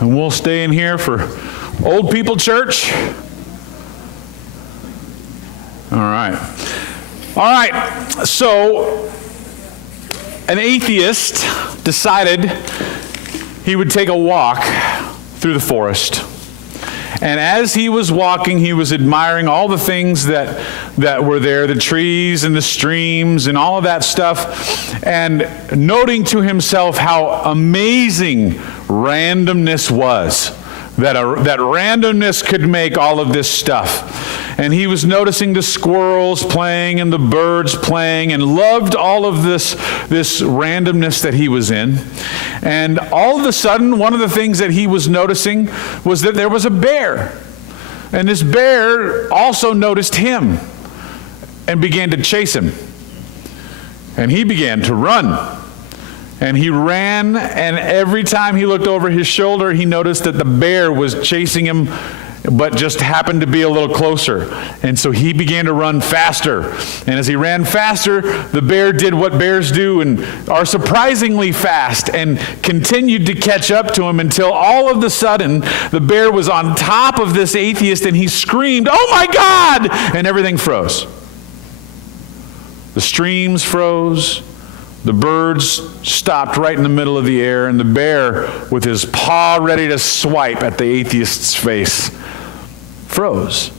And we'll stay in here for old people church. All right. So an atheist decided he would take a walk through the forest. And as he was walking, he was admiring all the things that were there, the trees and the streams and all of that stuff, and noting to himself how amazing randomness was, that randomness could make all of this stuff. And he was noticing the squirrels playing and the birds playing, and loved all of this randomness that he was in. And all of a sudden, one of the things that he was noticing was that there was a bear. And this bear also noticed him and began to chase him. And he began to run. And he ran, and every time he looked over his shoulder, he noticed that the bear was chasing him, but just happened to be a little closer. And so he began to run faster. And as he ran faster, the bear did what bears do and are surprisingly fast, and continued to catch up to him, until all of a sudden the bear was on top of this atheist, and he screamed, "Oh my God!" And everything froze. The streams froze. The birds stopped right in the middle of the air, and the bear, with his paw ready to swipe at the atheist's face, froze.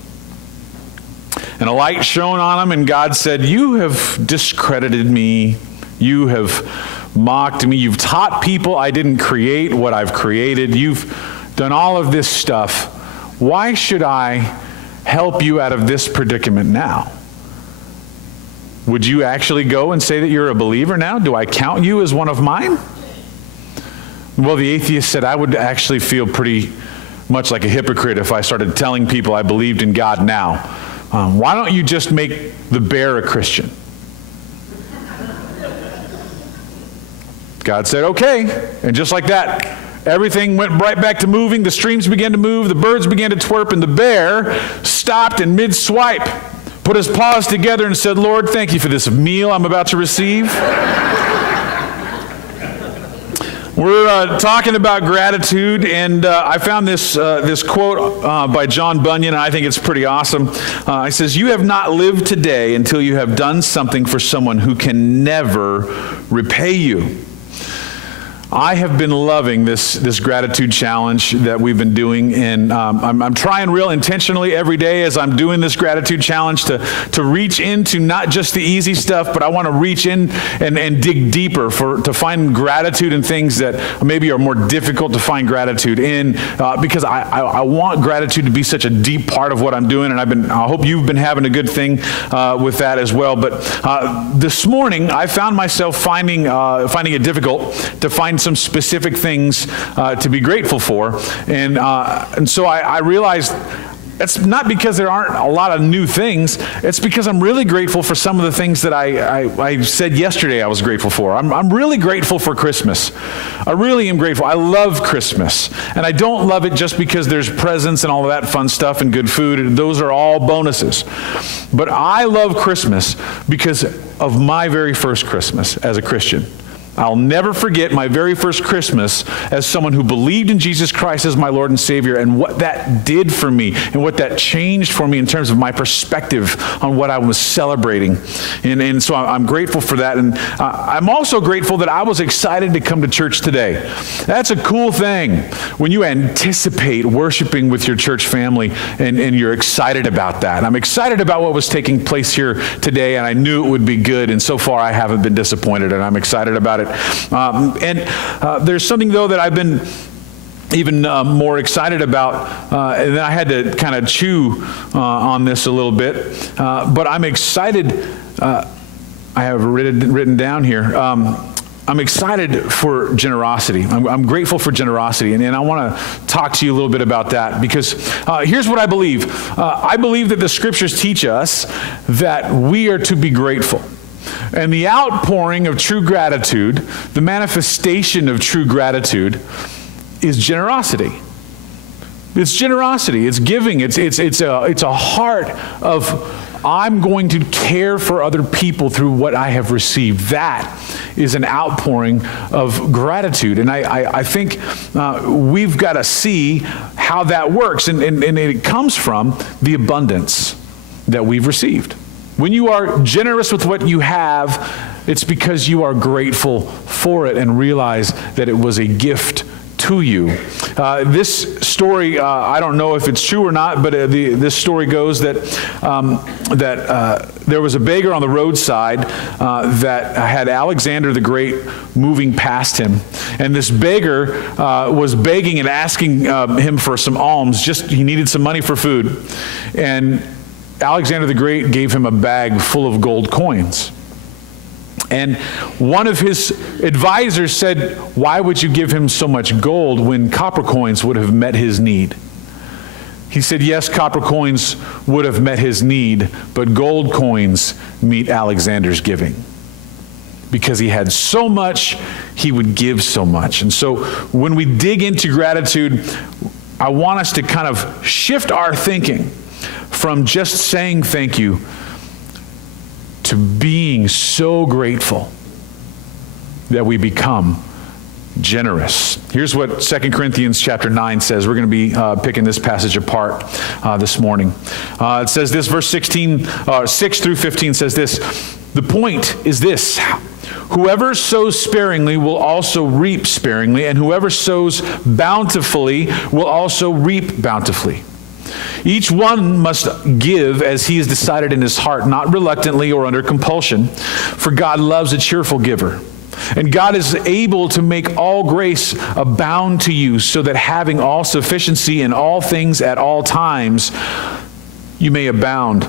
And a light shone on him, and God said, "You have discredited me. You have mocked me. You've taught people I didn't create what I've created. You've done all of this stuff. Why should I help you out of this predicament now? Would you actually go and say that you're a believer now? Do I count you as one of mine?" Well, the atheist said, "I would actually feel pretty much like a hypocrite if I started telling people I believed in God now. Why don't you just make the bear a Christian?" God said, "Okay." And just like that, everything went right back to moving. The streams began to move. The birds began to twerp. And the bear stopped in mid-swipe, put his paws together, and said, "Lord, thank you for this meal I'm about to receive." We're talking about gratitude, and I found this quote by John Bunyan, and I think it's pretty awesome. He says, "You have not lived today until you have done something for someone who can never repay you." I have been loving this gratitude challenge that we've been doing, and I'm trying real intentionally every day as I'm doing this gratitude challenge to reach into not just the easy stuff, but I want to reach in and dig deeper to find gratitude in things that maybe are more difficult to find gratitude in, because I want gratitude to be such a deep part of what I'm doing, and I hope you've been having a good thing with that as well. But this morning I found myself finding it difficult to find some specific things to be grateful for, and so I realized it's not because there aren't a lot of new things. It's because I'm really grateful for some of the things that I said yesterday I was grateful for. I'm really grateful for Christmas. I really am grateful. I love Christmas, and I don't love it just because there's presents and all of that fun stuff and good food, and those are all bonuses. But I love Christmas because of my very first Christmas as a Christian. I'll never forget my very first Christmas as someone who believed in Jesus Christ as my Lord and Savior, and what that did for me and what that changed for me in terms of my perspective on what I was celebrating. And so I'm grateful for that. And I'm also grateful that I was excited to come to church today. That's a cool thing when you anticipate worshiping with your church family and you're excited about that. I'm excited about what was taking place here today, and I knew it would be good. And so far I haven't been disappointed, and I'm excited about it. There's something, though, that I've been even more excited about, and then I had to kind of chew on this a little bit, but I'm excited. I have written down here. I'm excited for generosity. I'm grateful for generosity, and I want to talk to you a little bit about that, because here's what I believe. I believe that the scriptures teach us that we are to be grateful. And the outpouring of true gratitude, the manifestation of true gratitude, is generosity. It's generosity. It's giving. It's a heart of I'm going to care for other people through what I have received. That is an outpouring of gratitude. And I think we've got to see how that works. And it comes from the abundance that we've received. When you are generous with what you have, it's because you are grateful for it and realize that it was a gift to you. This story, I don't know if it's true or not, but this story goes that there was a beggar on the roadside that had Alexander the Great moving past him. And this beggar was begging and asking him for some alms. He needed some money for food. And Alexander the Great gave him a bag full of gold coins. And one of his advisors said, "Why would you give him so much gold when copper coins would have met his need?" He said, "Yes, copper coins would have met his need, but gold coins meet Alexander's giving." Because he had so much, he would give so much. And so when we dig into gratitude, I want us to kind of shift our thinking from just saying thank you to being so grateful that we become generous. Here's what 2 Corinthians chapter 9 says. We're going to be picking this passage apart this morning. It says this, verse 6 through 15 says this: "The point is this: whoever sows sparingly will also reap sparingly, and whoever sows bountifully will also reap bountifully. Each one must give as he has decided in his heart, not reluctantly or under compulsion, for God loves a cheerful giver. And God is able to make all grace abound to you, so that having all sufficiency in all things at all times, you may abound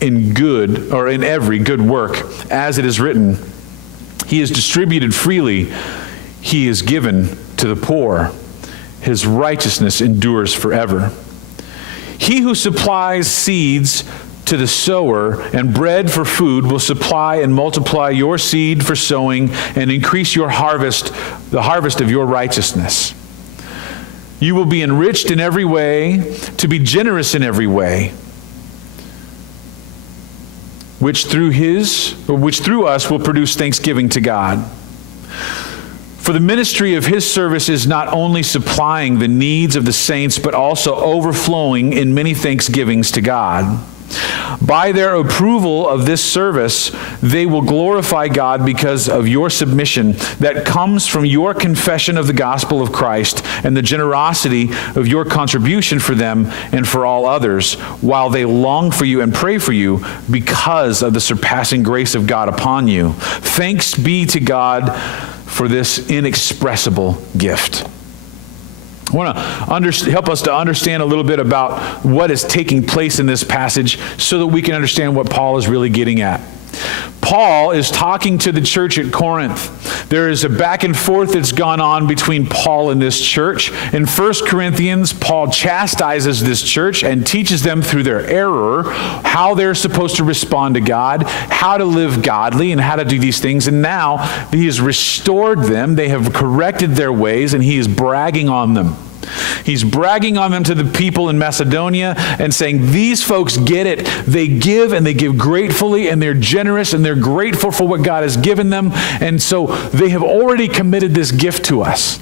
in good, or in every good work. As it is written, He has distributed freely, He has given to the poor. His righteousness endures forever. He who supplies seeds to the sower and bread for food will supply and multiply your seed for sowing and increase your harvest, the harvest of your righteousness. You will be enriched in every way, to be generous in every way, which through us will produce thanksgiving to God. For the ministry of His service is not only supplying the needs of the saints, but also overflowing in many thanksgivings to God. By their approval of this service, they will glorify God because of your submission that comes from your confession of the gospel of Christ and the generosity of your contribution for them and for all others, while they long for you and pray for you because of the surpassing grace of God upon you. Thanks be to God for this inexpressible gift. I want to help us to understand a little bit about what is taking place in this passage so that we can understand what Paul is really getting at. Paul is talking to the church at Corinth. There is a back and forth that's gone on between Paul and this church. In 1 Corinthians, Paul chastises this church and teaches them through their error how they're supposed to respond to God, how to live godly, and how to do these things. And now he has restored them. They have corrected their ways, and he is bragging on them. He's bragging on them to the people in Macedonia and saying, these folks get it. They give, and they give gratefully, and they're generous, and they're grateful for what God has given them. And so they have already committed this gift to us.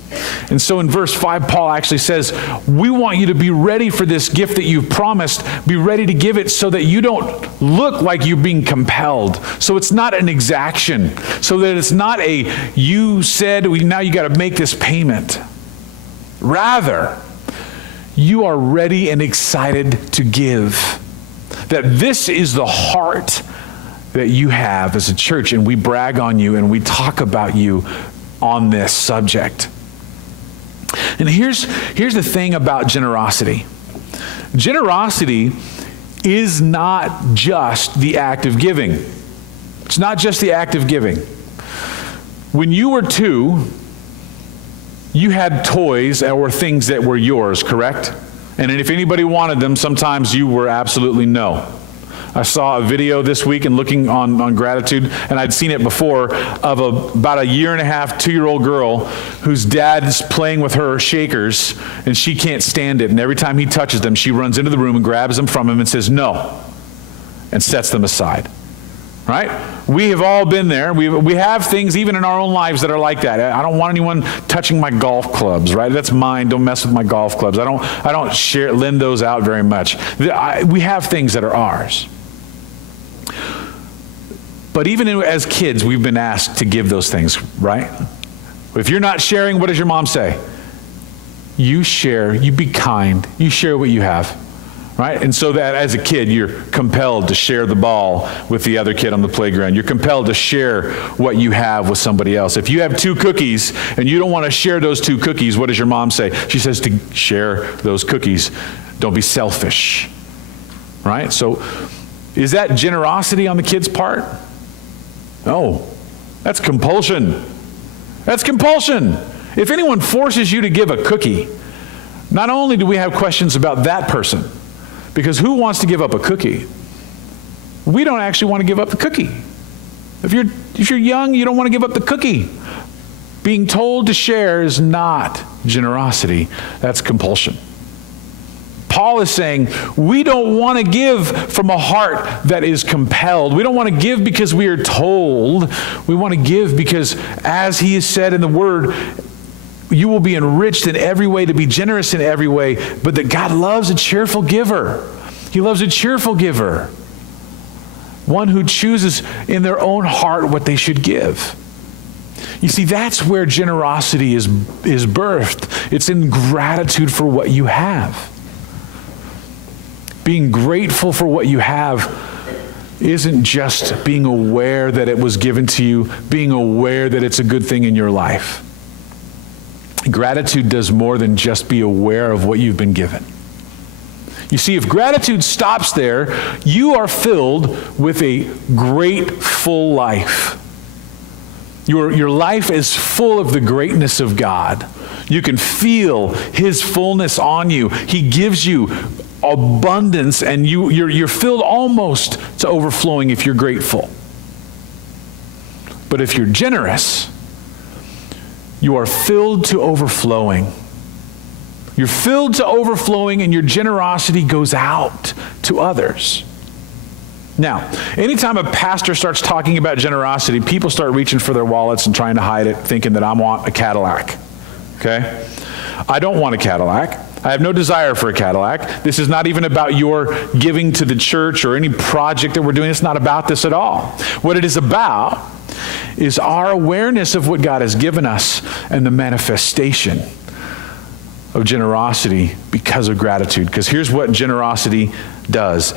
And so in verse 5, Paul actually says, we want you to be ready for this gift that you've promised. Be ready to give it so that you don't look like you're being compelled. So it's not an exaction. So that it's not a, you said, now you got to make this payment. Rather, you are ready and excited to give. That this is the heart that you have as a church, and we brag on you and we talk about you on this subject. And here's the thing about generosity. Generosity is not just the act of giving. It's not just the act of giving. When you were 2, you had toys or things that were yours, correct? And if anybody wanted them, sometimes you were absolutely no. I saw a video this week and looking on gratitude, and I'd seen it before, of about a 1.5, 2-year-old girl whose dad is playing with her shakers, and she can't stand it. And every time he touches them, she runs into the room and grabs them from him and says, no. and sets them aside. Right? We have all been there. We have things even in our own lives that are like that. I don't want anyone touching my golf clubs, right? That's mine. Don't mess with my golf clubs. I don't lend those out very much. We have things that are ours. But even as kids, we've been asked to give those things, right? If you're not sharing, what does your mom say? You share, you be kind, you share what you have. Right? And so that as a kid, you're compelled to share the ball with the other kid on the playground. You're compelled to share what you have with somebody else. If you have 2 cookies and you don't want to share those 2 cookies, what does your mom say? She says to share those cookies. Don't be selfish. Right? So is that generosity on the kid's part? No. That's compulsion. That's compulsion. If anyone forces you to give a cookie, not only do we have questions about that person, because who wants to give up a cookie? We don't actually want to give up the cookie. If you're young, you don't want to give up the cookie. Being told to share is not generosity. That's compulsion. Paul is saying we don't want to give from a heart that is compelled. We don't want to give because we are told. We want to give because, as he has said in the Word, you will be enriched in every way, to be generous in every way, but that God loves a cheerful giver. He loves a cheerful giver. One who chooses in their own heart what they should give. You see, that's where generosity is birthed. It's in gratitude for what you have. Being grateful for what you have isn't just being aware that it was given to you, being aware that it's a good thing in your life. Gratitude does more than just be aware of what you've been given. You see, if gratitude stops there, you are filled with a grateful life. Your life is full of the greatness of God. You can feel His fullness on you. He gives you abundance, and you're filled almost to overflowing if you're grateful. But if you're generous, you are filled to overflowing. You're filled to overflowing, and your generosity goes out to others. Now, anytime a pastor starts talking about generosity, people start reaching for their wallets and trying to hide it, thinking that I want a Cadillac. Okay? I don't want a Cadillac. I have no desire for a Cadillac. This is not even about your giving to the church or any project that we're doing. It's not about this at all. What it is about is our awareness of what God has given us and the manifestation of generosity because of gratitude. Because here's what generosity does.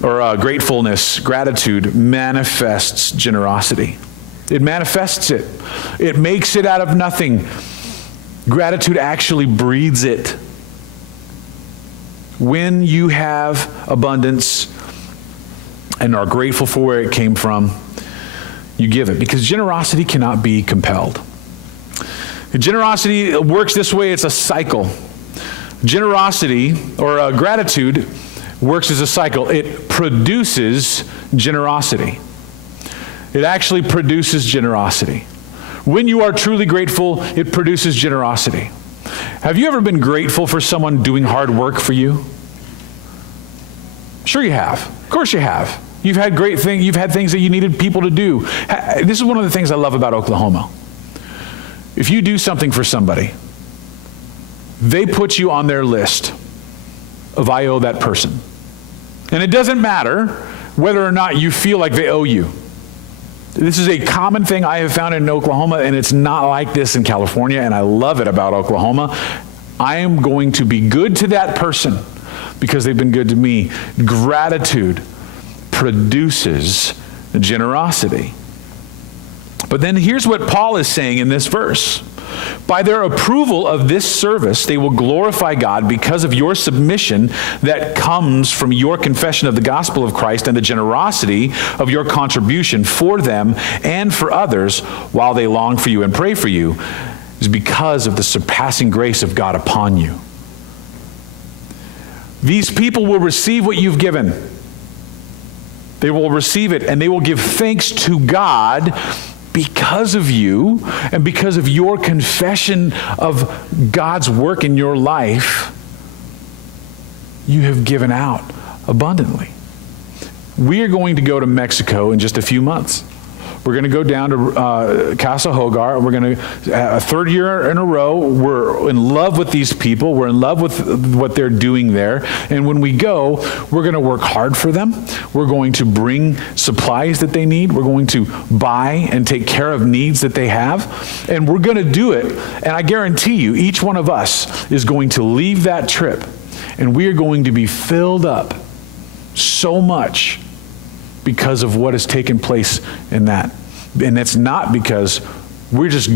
Gratefulness, gratitude manifests generosity. It manifests it. It makes it out of nothing. Gratitude actually breeds it. When you have abundance and are grateful for where it came from, you give it, because generosity cannot be compelled. Generosity works this way. It's a cycle. Generosity, or gratitude, works as a cycle. It produces generosity. It actually produces generosity. When you are truly grateful, it produces generosity. Have you ever been grateful for someone doing hard work for you? Sure you have. Of course you have. You've had great things. You've had things that you needed people to do. This is one of the things I love about Oklahoma. If you do something for somebody, they put you on their list of I owe that person. And it doesn't matter whether or not you feel like they owe you. This is a common thing I have found in Oklahoma, and it's not like this in California, and I love it about Oklahoma. I am going to be good to that person because they've been good to me. Gratitude produces generosity. But then here's what Paul is saying in this verse. By their approval of this service, they will glorify God because of your submission that comes from your confession of the gospel of Christ and the generosity of your contribution for them and for others while they long for you and pray for you, is because of the surpassing grace of God upon you. These people will receive what you've given. They will receive it, and they will give thanks to God because of you and because of your confession of God's work in your life. You have given out abundantly. We are going to go to Mexico in just a few months. We're going to go down to Casa Hogar. We're going to, a third year in a row, we're in love with these people. We're in love with what they're doing there. And when we go, we're going to work hard for them. We're going to bring supplies that they need. We're going to buy and take care of needs that they have. And we're going to do it. And I guarantee you, each one of us is going to leave that trip, and we are going to be filled up so much because of what has taken place in that. And it's not because we're just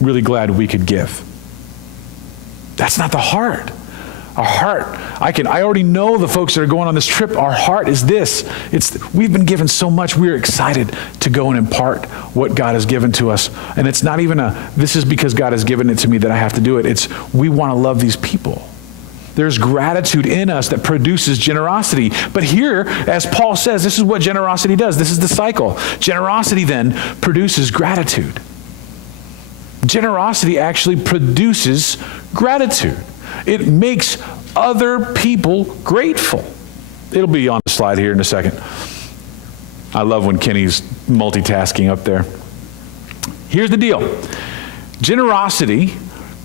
really glad we could give. That's not the heart. Our heart, I already know the folks that are going on this trip, our heart is this. We've been given so much, we're excited to go and impart what God has given to us. And it's not even this is because God has given it to me that I have to do it. It's, we want to love these people. There's gratitude in us that produces generosity. But here, as Paul says, this is what generosity does. This is the cycle. Generosity then produces gratitude. Generosity actually produces gratitude. It makes other people grateful. It'll be on the slide here in a second. I love when Kenny's multitasking up there. Here's the deal. Generosity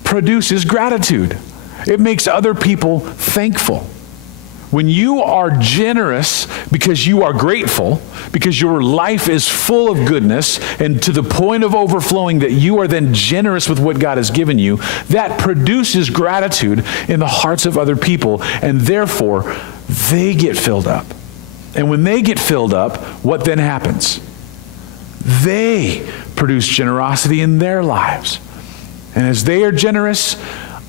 produces gratitude. It makes other people thankful. When you are generous because you are grateful, because your life is full of goodness and to the point of overflowing that you are then generous with what God has given you, that produces gratitude in the hearts of other people, and therefore they get filled up. And when they get filled up, what then happens? They produce generosity in their lives. And as they are generous,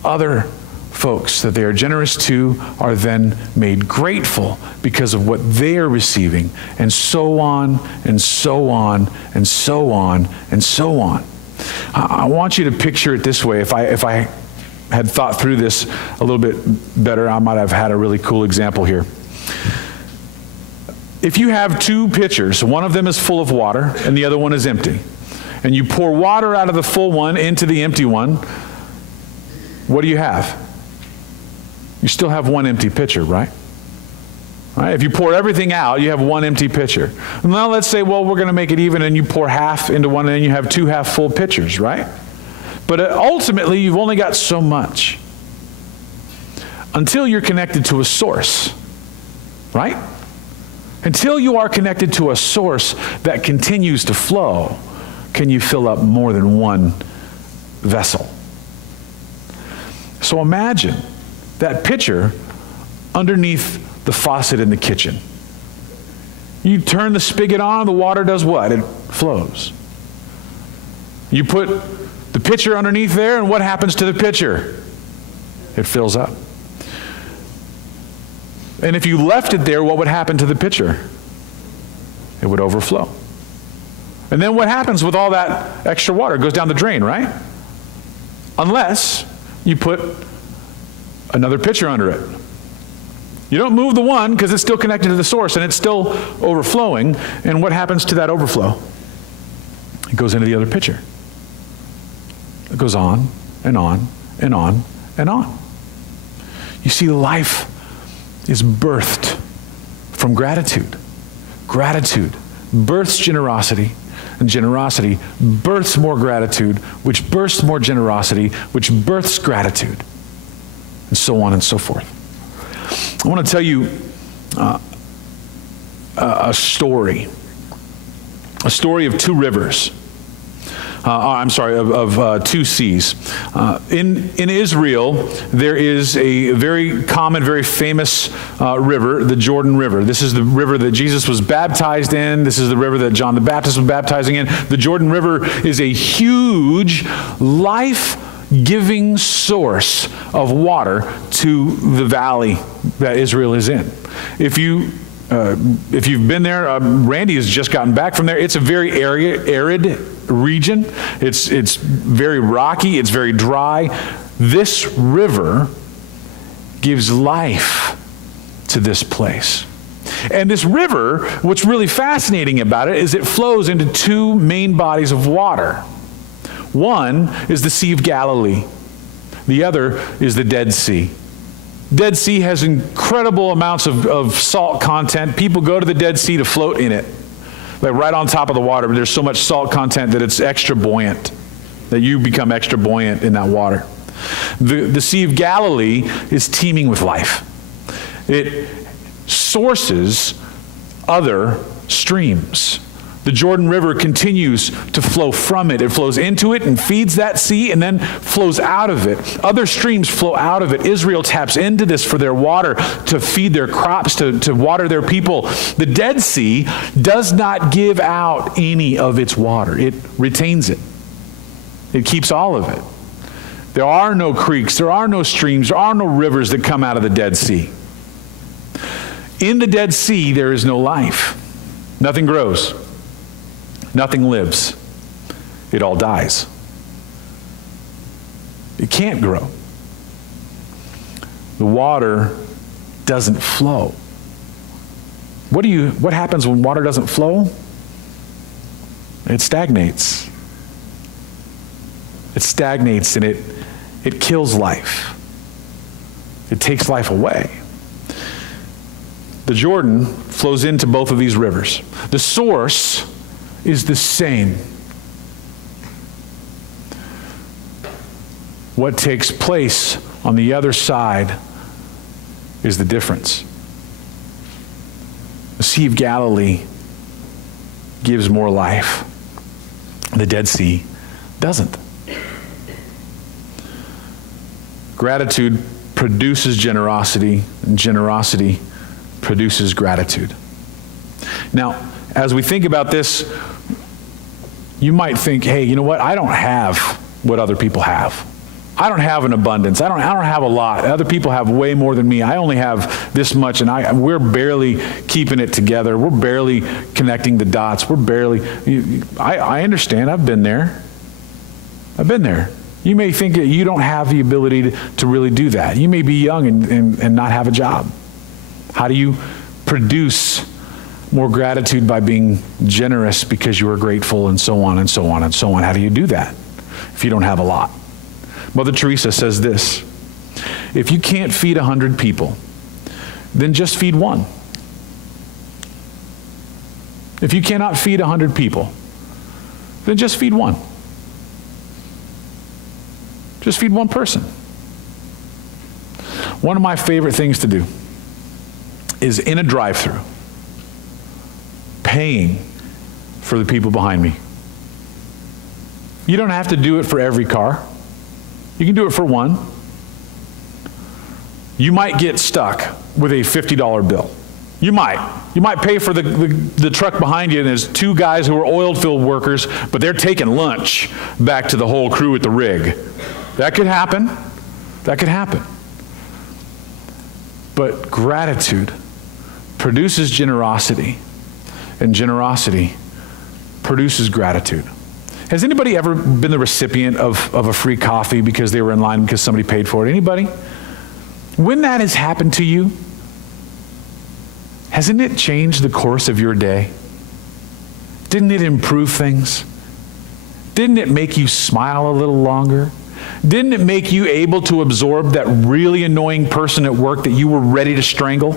other folks that they are generous to are then made grateful because of what they are receiving, and so on, and so on, and so on, and so on. I want you to picture it this way. If I had thought through this a little bit better, I might have had a really cool example here. If you have two pitchers, one of them is full of water and the other one is empty, and you pour water out of the full one into the empty one, what do you have? You still have one empty pitcher, right? Right? If you pour everything out, you have one empty pitcher. Now let's say, well, we're going to make it even, and you pour half into one, and then you have two half-full pitchers, right? But ultimately, you've only got so much until you're connected to a source, right? Until you are connected to a source that continues to flow, can you fill up more than one vessel? So imagine that pitcher underneath the faucet in the kitchen. You turn the spigot on, the water does what? It flows. You put the pitcher underneath there, and what happens to the pitcher? It fills up. And if you left it there, what would happen to the pitcher? It would overflow. And then what happens with all that extra water? It goes down the drain, right? Unless you put another pitcher under it. You don't move the one because it's still connected to the source and it's still overflowing. And what happens to that overflow? It goes into the other pitcher. It goes on and on and on and on. You see, life is birthed from gratitude. Gratitude births generosity, and generosity births more gratitude, which births more generosity, which births gratitude, and so on and so forth. I want to tell you a story of two rivers. Of two seas. In Israel, there is a very common, very famous river, the Jordan River. This is the river that Jesus was baptized in. This is the river that John the Baptist was baptizing in. The Jordan River is a huge, life-giving source of water to the valley that Israel is in. If you've been there, Randy has just gotten back from there. It's a very arid region. It's very rocky. It's very dry. This river gives life to this place. And this river, what's really fascinating about it is it flows into two main bodies of water. One is the Sea of Galilee. The other is the Dead Sea. Dead Sea has incredible amounts of salt content. People go to the Dead Sea to float in it. Like right on top of the water, but there's so much salt content that it's extra buoyant, that you become extra buoyant in that water. The Sea of Galilee is teeming with life. It sources other streams. The Jordan River continues to flow from it. It flows into it and feeds that sea and then flows out of it. Other streams flow out of it. Israel taps into this for their water, to feed their crops, to water their people. The Dead Sea does not give out any of its water. It retains it. It keeps all of it. There are no creeks, there are no streams, there are no rivers that come out of the Dead Sea. In the Dead Sea, there is no life. Nothing grows. Nothing lives. It all dies. It can't grow. The water doesn't flow. What happens when water doesn't flow? It stagnates. It stagnates and it kills life. It takes life away. The Jordan flows into both of these rivers. The source is the same. What takes place on the other side is the difference. The Sea of Galilee gives more life. The Dead Sea doesn't. Gratitude produces generosity, and generosity produces gratitude. Now, as we think about this, you might think, hey, you know what? I don't have what other people have. I don't have an abundance. I don't have a lot. Other people have way more than me. I only have this much, and we're barely keeping it together. We're barely connecting the dots. We're barely. I understand. I've been there. I've been there. You may think that you don't have the ability to really do that. You may be young and not have a job. How do you produce more gratitude? By being generous because you are grateful, and so on and so on and so on. How do you do that if you don't have a lot? Mother Teresa says this: if you can't feed 100 people, then just feed one. If you cannot feed 100 people, then just feed one. Just feed one person. One of my favorite things to do is in a drive-thru, paying for the people behind me. You don't have to do it for every car. You can do it for one. You might get stuck with a $50 bill. You might. You might pay for the truck behind you, and there's two guys who are oil field workers, but they're taking lunch back to the whole crew at the rig. That could happen. That could happen. But gratitude produces generosity, and generosity produces gratitude. Has anybody ever been the recipient of a free coffee because they were in line because somebody paid for it? Anybody? When that has happened to you, hasn't it changed the course of your day? Didn't it improve things? Didn't it make you smile a little longer? Didn't it make you able to absorb that really annoying person at work that you were ready to strangle?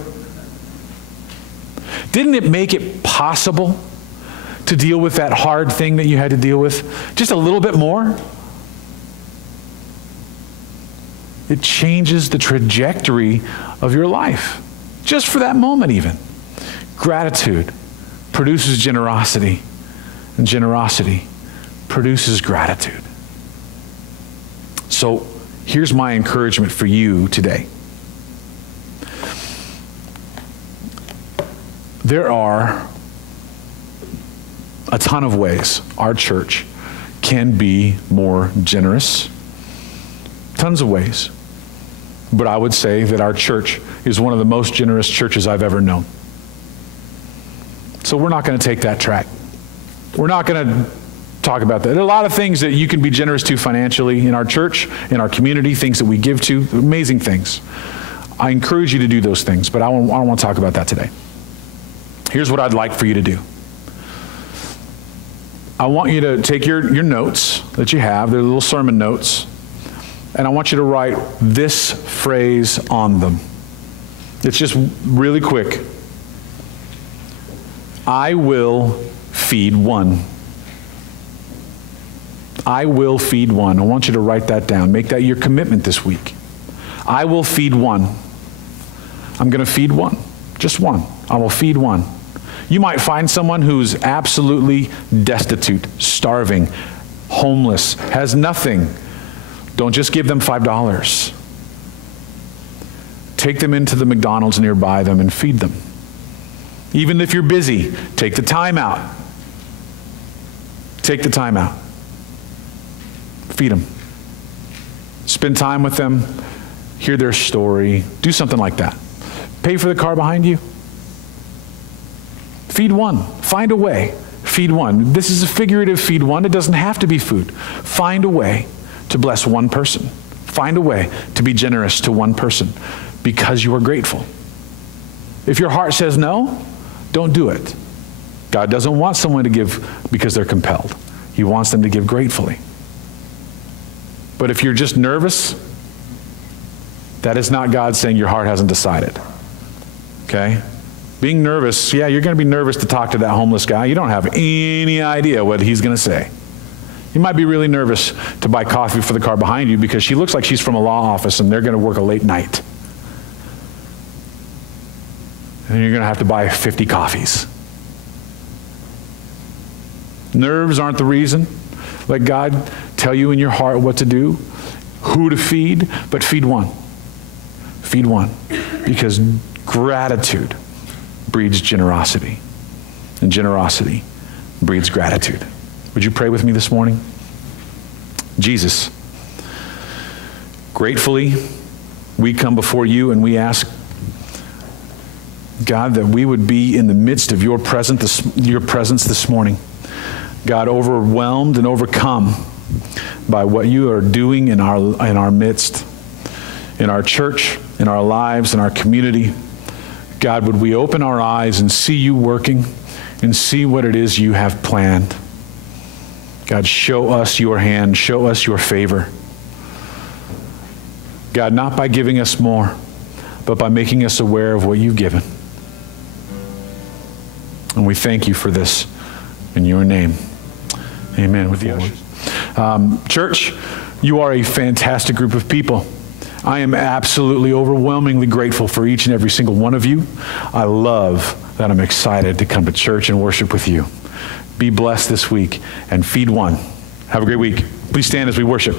Didn't it make it possible to deal with that hard thing that you had to deal with just a little bit more? It changes the trajectory of your life, just for that moment even. Gratitude produces generosity, and generosity produces gratitude. So here's my encouragement for you today. There are a ton of ways our church can be more generous. Tons of ways. But I would say that our church is one of the most generous churches I've ever known. So we're not going to take that track. We're not going to talk about that. There are a lot of things that you can be generous to financially in our church, in our community, things that we give to, amazing things. I encourage you to do those things, but I don't want to talk about that today. Here's what I'd like for you to do. I want you to take your notes that you have, they're little sermon notes, and I want you to write this phrase on them. It's just really quick. I will feed one. I will feed one. I want you to write that down. Make that your commitment this week. I will feed one. I'm going to feed one. Just one. I will feed one. You might find someone who's absolutely destitute, starving, homeless, has nothing. Don't just give them $5. Take them into the McDonald's nearby them and feed them. Even if you're busy, take the time out. Take the time out. Feed them. Spend time with them. Hear their story. Do something like that. Pay for the car behind you. Feed one. Find a way. Feed one. This is a figurative feed one. It doesn't have to be food. Find a way to bless one person. Find a way to be generous to one person because you are grateful. If your heart says no, don't do it. God doesn't want someone to give because they're compelled. He wants them to give gratefully. But if you're just nervous, that is not God saying your heart hasn't decided. Okay? Being nervous, yeah, you're going to be nervous to talk to that homeless guy. You don't have any idea what he's going to say. You might be really nervous to buy coffee for the car behind you because she looks like she's from a law office and they're going to work a late night. And you're going to have to buy 50 coffees. Nerves aren't the reason. Let God tell you in your heart what to do, who to feed, but feed one. Feed one. Because gratitude breeds generosity. And generosity breeds gratitude. Would you pray with me this morning? Jesus, gratefully, we come before you and we ask, God, that we would be in the midst of your presence this morning. God, overwhelmed and overcome by what you are doing in our midst, in our church, in our lives, in our community. God, would we open our eyes and see you working and see what it is you have planned. God, show us your hand, show us your favor. God, not by giving us more, but by making us aware of what you've given. And we thank you for this in your name. Amen. With the ushers. Church, you are a fantastic group of people. I am absolutely overwhelmingly grateful for each and every single one of you. I love that I'm excited to come to church and worship with you. Be blessed this week and feed one. Have a great week. Please stand as we worship.